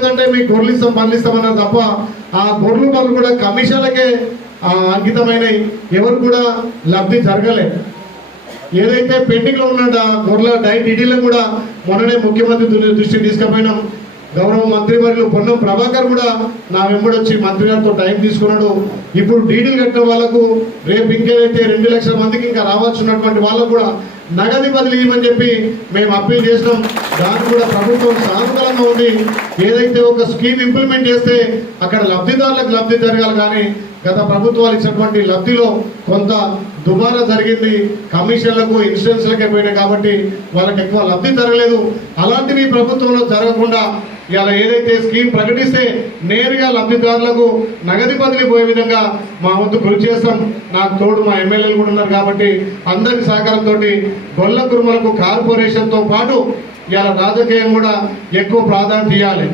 ఏంటంటే మీకు గొర్రెలు ఇస్తాం పనులు ఇస్తామన్నారు తప్ప ఆ గొర్రెలు పనులు కూడా కమిషన్లకే అంకితమైనవి, ఎవరు కూడా లబ్ధి జరగలే. ఏదైతే పెండింగ్లో ఉన్నట్టు ఆ గొర్రెల డీడీలో కూడా మొన్ననే ముఖ్యమంత్రి దృష్టికి తీసుకుపోయినాం. గౌరవ మంత్రివర్యులు పొన్నం ప్రభాకర్ కూడా నా వెంబడొచ్చి మంత్రి గారితో టైం తీసుకున్నాడు. ఇప్పుడు డీడీలు కట్టిన వాళ్ళకు రేపు ఇంకేదైతే 2 లక్షల మందికి ఇంకా రావాల్సినటువంటి వాళ్ళకు కూడా నగదు బదిలీ ఇవ్వమని చెప్పి మేము అప్పీల్ చేసినాం. దానికి కూడా ప్రభుత్వం సానుకూలంగా ఉంది. ఏదైతే ఒక స్కీమ్ ఇంప్లిమెంట్ చేస్తే అక్కడ లబ్ధిదారులకు లబ్ధి జరగాలి, కానీ గత ప్రభుత్వాలు ఇచ్చినటువంటి లబ్ధిలో కొంత దుబారా జరిగింది. కమిషన్లకు ఇన్సూరెన్స్లకే పోయినాయి కాబట్టి వాళ్ళకి ఎక్కువ లబ్ధి జరగలేదు. అలాంటివి ప్రభుత్వంలో జరగకుండా ఇలా ఏదైతే స్కీమ్ ప్రకటిస్తే నేరుగా లబ్ధిదారులకు నగదు బదిలీ పోయే విధంగా మా వంతు కృషి చేస్తాం. నాకు తోడు మా ఎమ్మెల్యేలు కూడా ఉన్నారు కాబట్టి అందరి సహకారంతో గొల్ల కురుమలకు కార్పొరేషన్తో పాటు ఇలా రాజకీయం కూడా ఎక్కువ ప్రాధాన్యత ఇవ్వాలి.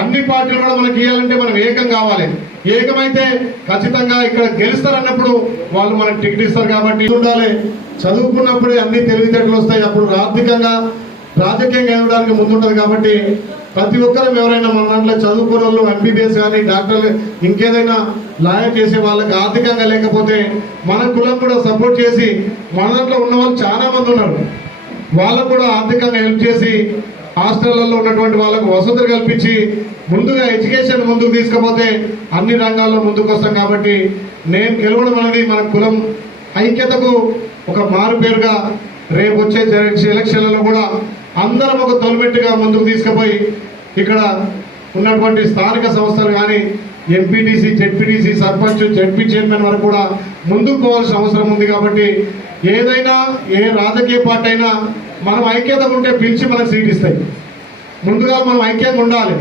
అన్ని పార్టీలు కూడా మనకి ఇవ్వాలంటే మనం ఏకం కావాలి. ఏకమైతే ఖచ్చితంగా ఇక్కడ గెలుస్తారన్నప్పుడు వాళ్ళు మనకు టికెట్ ఇస్తారు కాబట్టి ఉండాలి. చదువుకున్నప్పుడే అన్ని తెలివితేటలు వస్తాయి. అప్పుడు ఆర్థికంగా రాజకీయంగా ఎదగడానికి ముందుంటుంది. కాబట్టి ప్రతి ఒక్కరం ఎవరైనా మన దాంట్లో చదువుకున్న వాళ్ళు ఎంబీబీఎస్ కానీ డాక్టర్లు ఇంకేదైనా లాయర్ చేసే వాళ్ళకి ఆర్థికంగా లేకపోతే మన కులం కూడా సపోర్ట్ చేసి మన దాంట్లో ఉన్న వాళ్ళు చాలా మంది ఉన్నారు. వాళ్ళకు కూడా ఆర్థికంగా హెల్ప్ చేసి హాస్టళ్లలో ఉన్నటువంటి వాళ్ళకు వసతులు కల్పించి ముందుగా ఎడ్యుకేషన్ ముందుకు తీసుకపోతే అన్ని రంగాల్లో ముందుకు వస్తాం. కాబట్టి నేను గెలవడం అనేది మన కులం ఐక్యతకు ఒక మారు పేరుగా రేపు వచ్చే ఎలక్షన్లలో కూడా అందరం ఒక తొలిమెట్టుగా ముందుకు తీసుకుపోయి ఇక్కడ ఉన్నటువంటి స్థానిక సంస్థలు కానీ MPTC, ZPTC, sarpanch, ZP chairman వరకు కూడా ముందుకు పోవాల్సిన అవసరం ఉంది. కాబట్టి ఏదైనా ఏ రాజకీయ పార్టీ అయినా మనం ఐక్యత ఉంటే పిలిచి మనకు సీట్ ఇస్తాయి. ముందుగా మనం ఐక్యంగా ఉండాలి.